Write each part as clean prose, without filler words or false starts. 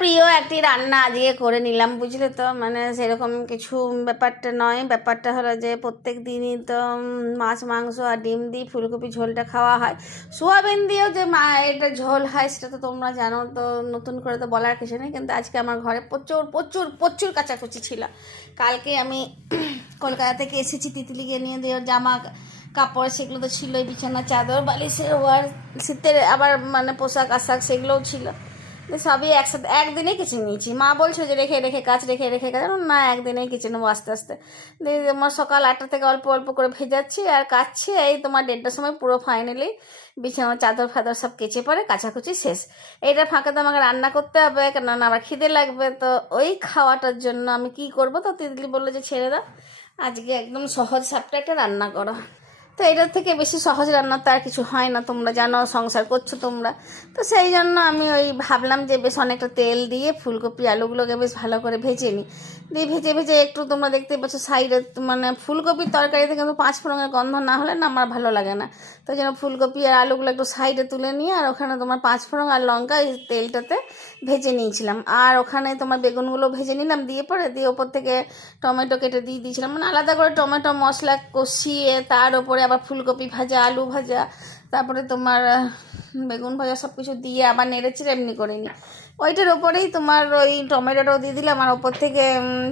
প্রিয় একটি রান্না আজকে করে নিলাম, বুঝলে তো। মানে সেরকম কিছু ব্যাপারটা নয়, ব্যাপারটা হলো যে প্রত্যেক দিনই তো মাছ মাংস আর ডিম দিয়ে ফুলকপি ঝোলটা খাওয়া হয়। সোয়াবিন দিয়েও যে এটা ঝোল হয় সেটা তো তোমরা জানো, তো নতুন করে তো বলার কিছু নেই। কিন্তু আজকে আমার ঘরে প্রচুর প্রচুর প্রচুর কাচাকুচি ছিল। কালকে আমি কলকাতা থেকে এসেছি, তিতলিকে নিয়ে দিয়ে জামা কাপড় সেগুলো তো ছিলই, বিছানা চাদর বালিশের ওয়ার শীতের আবার মানে পোশাক আশাক সেগুলোও ছিল। সবই একসাথে একদিনেই কেচে নিয়েছি। মা বলছো যে রেখে রেখে কাজ, রেখে রেখে কাজ, না একদিনেই কেচে নেবো আস্তে আস্তে। দিয়ে তোমার সকাল 8টা থেকে অল্প অল্প করে ভেজাচ্ছি আর কাচ্ছি, এই তোমার 1:30টার সময় পুরো ফাইনালি বিছানার চাদর ফাদর সব কেচে পরে কাচাকুচি শেষ। এইটার ফাঁকে তো আমাকে রান্না করতে হবে, কেননা আবার খিদে লাগবে। তো ওই খাওয়াটার জন্য আমি কি করব, তো তিতলি বললো যে ছেড়ে দাও, আজকে একদম সহজ সাপটা একটা রান্না করো। তো এটার থেকে বেশি সহজ রান্না তো আর কিছু হয় না, তোমরা জানো, সংসার করছো তোমরা। তো সেই জন্য আমি ওই ভাবলাম যে বেশ অনেকটা তেল দিয়ে ফুলকপি আলুগুলোকে বেশ ভালো করে ভেজে নিই। দিয়ে ভেজে ভেজে একটু তোমরা দেখতে পাচ্ছ সাইডে, মানে ফুলকপির তরকারিতে কিন্তু 5 ফোড়নের গন্ধ না হলে না আমার ভালো লাগে না। তো যেন ফুলকপি আর আলুগুলো একটু সাইডে তুলে নিয়ে আর ওখানে তোমার 5 ফোড়ন আর লঙ্কা এই তেলটাতে ভেজে নিয়েছিলাম। আর ওখানে তোমার বেগুনগুলো ভেজে নিলাম, দিয়ে পরে দিয়ে ওপর থেকে টমেটো কেটে দিয়ে দিয়েছিলাম। মানে আলাদা করে টমেটো মশলা কষিয়ে তার ওপরে আবার ফুলকপি ভাজা, আলু ভাজা, তারপরে তোমার বেগুন ভাজা সব কিছু দিয়ে আবার নেড়েচেড়ে এমনি করে নিই। ওইটার ওপরেই তোমার ওই টমেটোটাও দিয়ে দিলাম, আর ওপর থেকে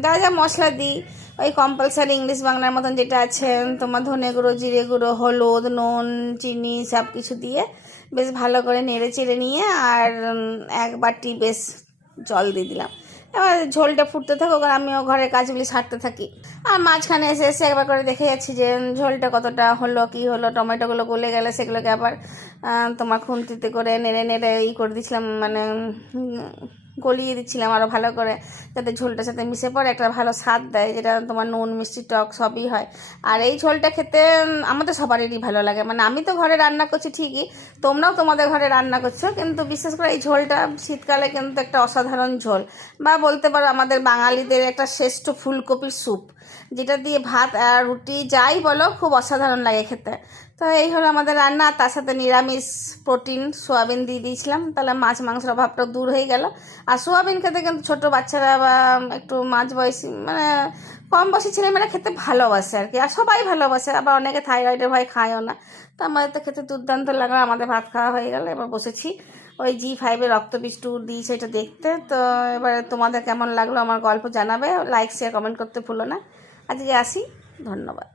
যা যা মশলা দিই ওই কম্পালসারি ইংলিশ বাংলার মতন যেটা আছে, তোমার ধনে গুঁড়ো, জিরে গুঁড়ো, হলুদ, নুন, চিনি সব কিছু দিয়ে বেশ ভালো করে নেড়ে চেড়ে নিয়ে আর 1 বাটি বেশ জল দিয়ে দিলাম। এবার ঝোলটা ফুটতে থাকুক আর আমিও ঘরের কাজগুলি সারতে থাকি। আর মাঝখানে এসে এসে একবার করে দেখে যাচ্ছি যে ঝোলটা কতটা হলো, কি হলো। টমেটোগুলো গলে গেলে সেগুলোকে আবার তোমার খুন্তিতে করে নেড়ে নেড়ে করে দিচ্ছিলাম, মানে গলিয়ে দিচ্ছিলাম আরও ভালো করে, যাতে ঝোলটার সাথে মিশে পড়ে, একটা ভালো স্বাদ দেয়, যেটা তোমার নুন মিষ্টি টক সবই হয়। আর এই ঝোলটা খেতে আমাদের সবারই ভালো লাগে। মানে আমি তো ঘরে রান্না করছি ঠিকই, তোমরাও তোমাদের ঘরে রান্না করছো, কিন্তু বিশেষ করে এই ঝোলটা শীতকালে কিন্তু একটা অসাধারণ ঝোল, বা বলতে পারো আমাদের বাঙালিদের একটা শ্রেষ্ঠ ফুলকপির স্যুপ, যেটা দিয়ে ভাত আর রুটি যাই বলো খুব অসাধারণ লাগে খেতে। তো এই হলো আমাদের রান্না। তার সাথে নিরামিষ প্রোটিন সোয়াবিন দিয়ে দিয়েছিলাম, তাহলে মাছ মাংসের অভাবটা দূর হয়ে গেল। আর সোয়াবিন খেতে কিন্তু ছোটো বাচ্চারা বা একটু মাঝ বয়সী, মানে কম বয়সী ছেলেমেয়েরা খেতে ভালোবাসে আর কি, আর সবাই ভালোবাসে, আবার অনেকে থাইরয়েডের ভয় খায়ও না। তো আমাদের তো খেতে দুর্দান্ত লাগলো। আমাদের ভাত খাওয়া হয়ে গেল, এবার বসেছি ওই জি5-এর রক্তবীজ ট্যুর দিয়েছে এটা দেখতে। তো এবার তোমাদের কেমন লাগলো আমার গল্প জানাবে, লাইক শেয়ার কমেন্ট করতে ভুলো না। আজকে আসি, ধন্যবাদ।